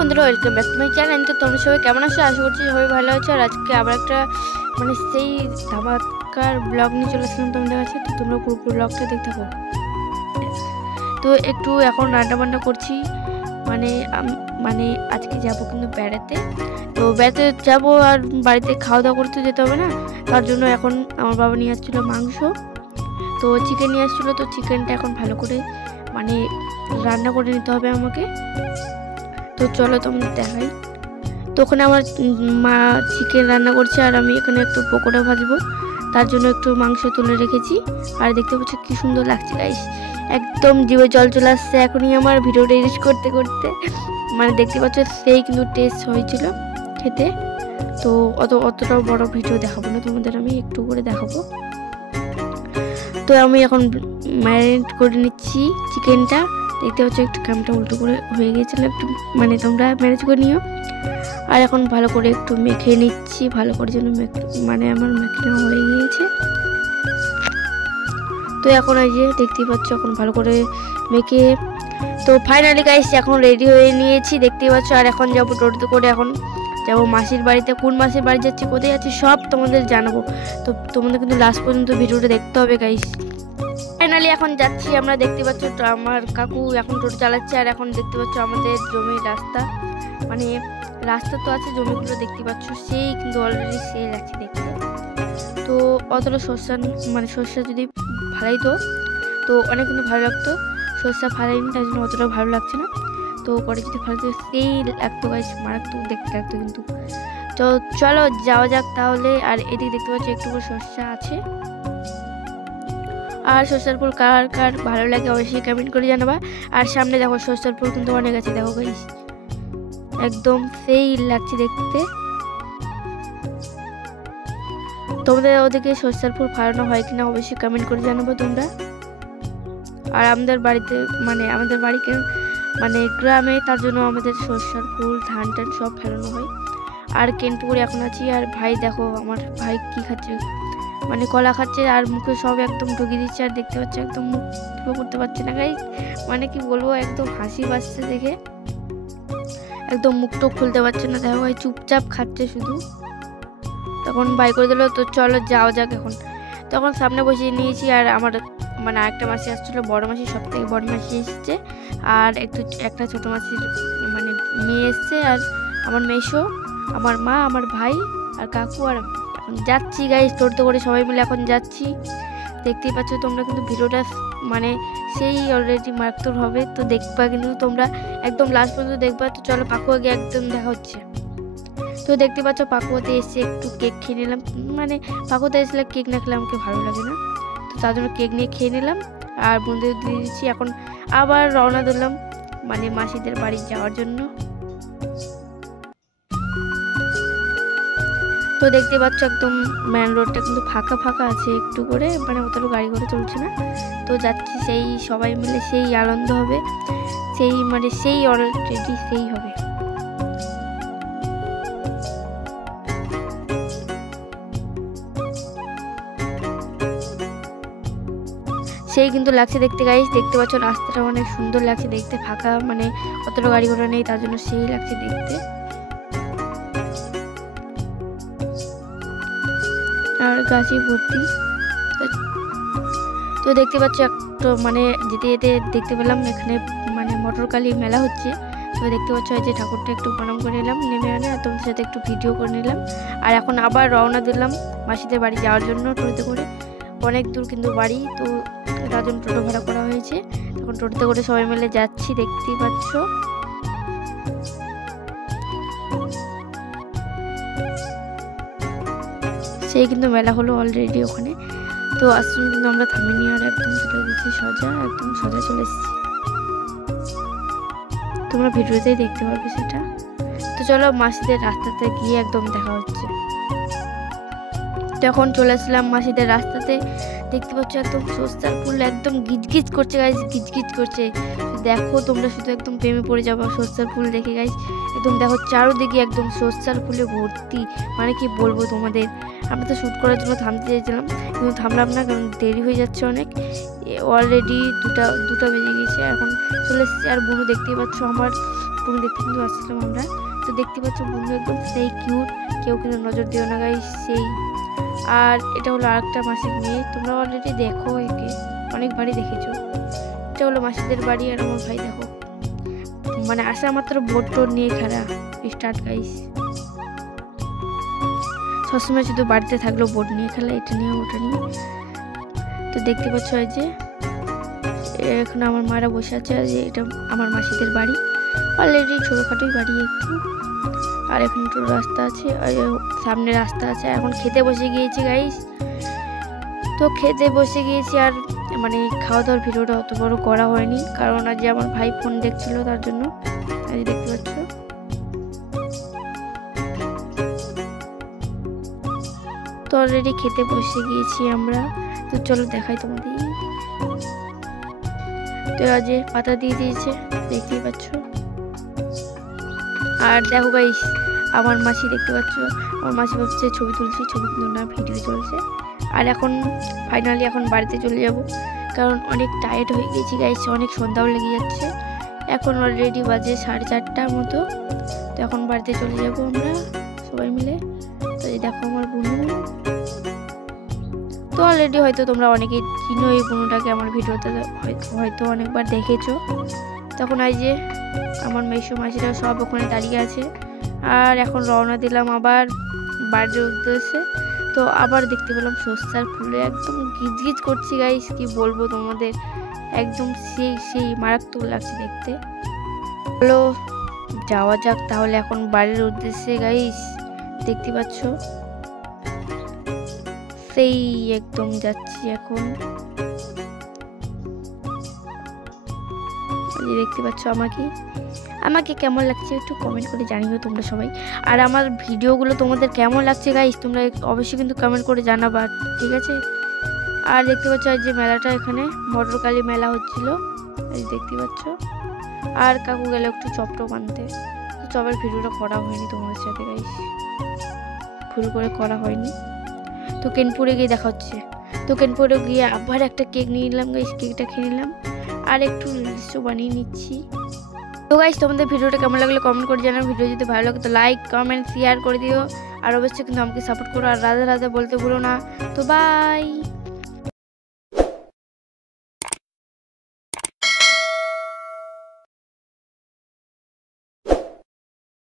বন্ধুরা, welcome back to my channel. তো তোমরা সবাই কেমন আছো? আশা করছি সবাই ভালো আছো। আর আজকে আবার একটা সেই ধামাকার ব্লগ নিয়ে চলে আসলাম তোমাদের কাছে। তো তোমরা পুরো ব্লগটা দেখতে থাকো। তো একটু এখন রান্না বান্না করছি, মানে আজকে যাবো কিন্তু বেড়াতে। তো বেড়াতে যাবো আর বাড়িতে খাওয়া দাওয়া করতে যেতে হবে না, তার জন্য এখন আমার বাবা নিয়ে আসছিলো মাংস, তো চিকেন নিয়ে আসছিলো। তো চিকেনটা এখন ভালো করে রান্না করে নিতে হবে আমাকে। তো চলো তোমাদের দেখাই। তো ওখানে আমার মা চিকেন রান্না করছে আর আমি এখানে একটু পকোড়া ভাজবো, তার জন্য একটু মাংস তুলে রেখেছি। আর দেখতে পাচ্ছ কি সুন্দর লাগছে গাইস, একদম জিভে জল চলে আসছে এখনই আমার ভিডিওটা এডিট করতে করতে। দেখতে পাচ্ছ সেই কিন্তু টেস্ট হয়েছিল খেতে। তো অতটাও বড় ভিডিও দেখাবো না তোমাদের, আমি একটু করে দেখাবো। তো আমি এখন ম্যারিনেট করে নিচ্ছি চিকেনটা। দেখতে পাচ্ছ একটু ক্যামটা উল্টো করে হয়ে গিয়েছিল, একটু তোমরা ম্যানেজ করে নিও। আর এখন ভালো করে একটু মেখে নিচ্ছি, ভালো করে যেন আমার মেখানো হয়ে গিয়েছে। তো এখন এই যে দেখতেই পাচ্ছ এখন ভালো করে মেখে, তো ফাইনালি গাইস এখন রেডি হয়ে নিয়েছি দেখতেই পাচ্ছ। আর এখন যাবো টোটোতে করে, এখন যাবো মাসির বাড়িতে। কোন মাসির বাড়ি যাচ্ছি, কোথায় যাচ্ছি সব তোমাদের জানাবো। তো তোমাদের কিন্তু লাস্ট পর্যন্ত ভিডিওটা দেখতে হবে গাইস। ফাইনালি এখন যাচ্ছি আমরা, দেখতে পাচ্ছ আমার কাকু এখন টোটো চালাচ্ছে। আর এখন দেখতে পাচ্ছ আমাদের জমির রাস্তা, রাস্তা তো আছে, জমিগুলো দেখতে পাচ্ছ সেই কিন্তু অলরেডি সেই লাগছে দেখতে। তো অতটা সর্ষা যদি ফালাইতো তো অনেক কিন্তু ভালো লাগতো, সর্ষা ফালাইনি তার জন্য অতটা ভালো লাগছে না। তো পরে যদি ফালাইতো সেই লাগতো গাইস, মারাত্মক দেখতে লাগতো কিন্তু। তো চলো যাওয়া যাক তাহলে। আর এদিকে দেখতে পাচ্ছ একটু করে সর্ষা আছে। আর সর্ষার ফুল কার কার ভালো লাগে অবশ্যই কমেন্ট করে জানাবা। আর সামনে দেখো সর্ষার ফুল কিন্তু অনেক আছে, দেখো গাইস একদম সেই লাগছে দেখতে। তোমাদের ওদিকে সর্ষার ফুল ফালানো হয় কিনা অবশ্যই কমেন্ট করে জানাবো তোমরা। আর আমাদের বাড়িতে আমাদের বাড়িকে গ্রামে, তার জন্য আমাদের সর্ষার ফুল ধান টান সব ফেলানো হয়। আর কেন্টুপুরে এখন আছি। আর ভাই দেখো আমার ভাই কি খাচ্ছে, কলা খাচ্ছে আর মুখে সব একদম ঢুকিয়ে দিচ্ছে। আর দেখতে পাচ্ছে একদম মুখ করতে পারছে না গাইস, কি বলবো, একদম হাসি পাচ্ছে দেখে, একদম মুখটা খুলতে পারছে না। দেখো ভাই চুপচাপ খাচ্ছে শুধু, তখন বাই করে দিল। তো চলো যাওয়া যাক এখন। তখন সামনে বসিয়ে নিয়েছি। আর আমার আরেকটা মাসি আসছিলো, বড় মাসি, সব থেকে বড় মাসি এসেছে। আর একটা ছোট মাসির মেয়ে এসছে। আর আমার মেসো, আমার মা, আমার ভাই আর কাকু। আর এখন যাচ্ছি গাইস টোটো করে সবাই মিলে এখন যাচ্ছি। দেখতেই পাচ্ছ তোমরা কিন্তু ভিডিওটা সেই অলরেডি মারাত্মক হবে। তো দেখবা কিন্তু তোমরা একদম লাস্ট পর্যন্ত দেখবা। তো চলো পাকুয়া গিয়ে একদম দেখা হচ্ছে। তো দেখতে পাচ্ছ পাকুয়াতে এসে একটু কেক খেয়ে নিলাম, পাকুয়াতে এসলে কেক না খেলে আমাকে ভালো লাগে না, তো তার জন্য কেক নিয়ে খেয়ে নিলাম। আর বন্ধুদের দিয়ে দিচ্ছি। এখন আবার রওনা দিলাম মাসিদের বাড়ি যাওয়ার জন্য। তো দেখতে পাচ্ছ একদম মেন রোডটা কিন্তু ফাঁকা ফাঁকা আছে একটু করে, অতটা গাড়ি ঘোড়া চলছে না। তো যাচ্ছি সেই সবাই মিলে, সেই আনন্দ হবে, সেই সেই অলরেডি সেই হবে। সেই কিন্তু লাগছে দেখতে গাইস, দেখতে পাচ্ছ রাস্তাটা অনেক সুন্দর লাগছে দেখতে, ফাঁকা অতটা গাড়ি ঘোড়া নেই, তার জন্য সেই লাগছে দেখতে। আর গাছে ভর্তি। তো দেখতে পাচ্ছ একটু যেতে যেতে দেখতে পেলাম এখানে মটরকালী মেলা হচ্ছে। তো দেখতে পাচ্ছ এই যে ঠাকুরটা একটু প্রণাম করে নিলাম, নেমে আনে আর তোমাদের সাথে একটু ভিডিও করে নিলাম। আর এখন আবার রওনা দিলাম মাসিদের বাড়ি যাওয়ার জন্য টোটোতে করে। অনেক দূর কিন্তু বাড়ি, তো তার জন্য টোটো ভাড়া করা হয়েছে। তখন টোটোতে করে সবাই মিলে যাচ্ছি দেখতেই পাচ্ছ। সেই কিন্তু মেলা হলো অলরেডি ওখানে। তো আসুন কিন্তু আমরা থামিনি, আর একদম চলে গেছি একদম সোজা চলে এসেছি। তোমরা ভিডিওতেই দেখতে পারবে সেটা। তো চলো মাসিদের রাস্তাতে গিয়ে একদম দেখা হচ্ছে। তখন চলে আসলাম মাসিদের রাস্তাতে। দেখতে পাচ্ছ একদম সর্ষার ফুল একদম গিজগিজ করছে গাইস, গিজগিজ করছে। দেখো তোমরা শুধু একদম প্রেমে পড়ে যাবো সর্ষার ফুল দেখে গাইস। একদম দেখো চারোদিকে একদম সর্ষার ফুলে ভর্তি, কি বলবো তোমাদের। আমরা তো শ্যুট করার জন্য থামতে চেয়েছিলাম, কিন্তু থামলাম না, কারণ দেরি হয়ে যাচ্ছে অনেক। অলরেডি দুটা বেজে গেছে, এখন চলে এসেছি। আর বুনু দেখতেই পাচ্ছ আমার পুকুর দেখতে কিন্তু আসছিলাম আমরা। তো দেখতে পাচ্ছ বন্ধু একদম সেই কিউট, কেউ কিন্তু নজর দিও না গাইস, সেই। আর এটা হলো আরেকটা মাসির মেয়ে, তোমরা অলরেডি দেখো, একে অনেকবারই দেখেছো। এটা হলো মাসিদের বাড়ি। আর আমার ভাই দেখো মানে আসা মাত্র বোট টোট নিয়ে খেলা স্টার্ট গাইস। সবসময় শুধু বাড়িতে থাকলেও বোট নিয়ে খেলা, এটা নিয়ে ওটা নিয়ে। তো দেখতে পাচ্ছ এই যে এখন আমার মারা বসে আছে, যে এটা আমার মাসিদের বাড়ি। অলরেডি ছোটোখাটোই বাড়ি একটু। আর এখন একটু রাস্তা আছে, আর সামনে রাস্তা আছে। এখন খেতে বসে গিয়েছি গাইস। তো খেতে বসে গিয়েছি, আর মানে খাওয়া দাওয়ার ভিডিওটা অত বড় করা হয়নি, কারণ আজ আমার ভাই ফোন দেখছিল তার জন্য। আজ দেখতে পাচ্ছ তো অলরেডি খেতে বসে গিয়েছি আমরা। তো চলো দেখাই তোমাদের। তো আজ পাতা দিয়ে দিয়েছে, দেখতেই পাচ্ছ। আর দেখো গাইস আমার মাসি, দেখতে পাচ্ছ আমার মাসি ভাবছে ছবি তুলছি, ছবি তুলো না, ভিডিও চলছে। আর এখন ফাইনালি এখন বাড়িতে চলে যাব, কারণ অনেক টায়ার্ড হয়ে গেছি গাইস, অনেক সন্ধ্যাও লেগে যাচ্ছে। এখন অলরেডি বাজে 4:30টার মতো। তো এখন বাড়িতে চলে যাব আমরা সবাই মিলে। তো এই দেখো আমার বোনু। তো অলরেডি হয়তো তোমরা অনেকেই চিনো এই বোনুটাকে, আমার ভিডিওতে হয়তো অনেকবার দেখেছো। তখন এই যে আমার মেসো মাসিরা সব ওখানে দাঁড়িয়ে আছে। আর এখন রওনা দিলাম আবার বাড়ির উদ্দেশ্যে। তো আবার দেখতে পেলাম সর্ষার ফুলে একদম গিজগিজ করছি গাইস, কি বলবো তোমাদের, একদম সেই মারাত্মক লাগছে দেখতে। হলো যাওয়া যাক তাহলে এখন বাড়ির উদ্দেশ্যে গাইস। দেখতে পাচ্ছ সেই একদম যাচ্ছি এখন। দেখতে পাচ্ছ আমাকে কেমন লাগছে একটু কমেন্ট করে জানিও তোমরা সবাই। আর আমার ভিডিওগুলো তোমাদের কেমন লাগছে গাইস তোমরা অবশ্যই কিন্তু কমেন্ট করে জানাবা, ঠিক আছে। আর দেখতে পাচ্ছ এই যে মেলাটা, এখানে মটরকালী মেলা হচ্ছিল, এই দেখতে পাচ্ছ। আর কাকু গেলে একটু চপটপ আনতে, চপের ভিডিওটা করা হয়নি তোমাদের সাথে গাইস, ভুল করে করা হয়নি। তো কেনপুরে গিয়ে দেখা হচ্ছে। তো কেনপুরে গিয়ে আবার একটা কেক নিয়ে নিলাম গাইস, কেকটা খেয়ে নিলাম। আর একটু রিলসও বানিয়ে নিচ্ছি। তো গাইস তোমাদের ভিডিওটা কেমন লাগলে কমেন্ট করে জানাও। ভিডিও যদি ভালো লাগে তো লাইক কমেন্ট শেয়ার করে দিও। আর অবশ্যই কিন্তু আমাকে সাপোর্ট করো। আর রাধে রাধে বলতে ভুলো না। তো বাই।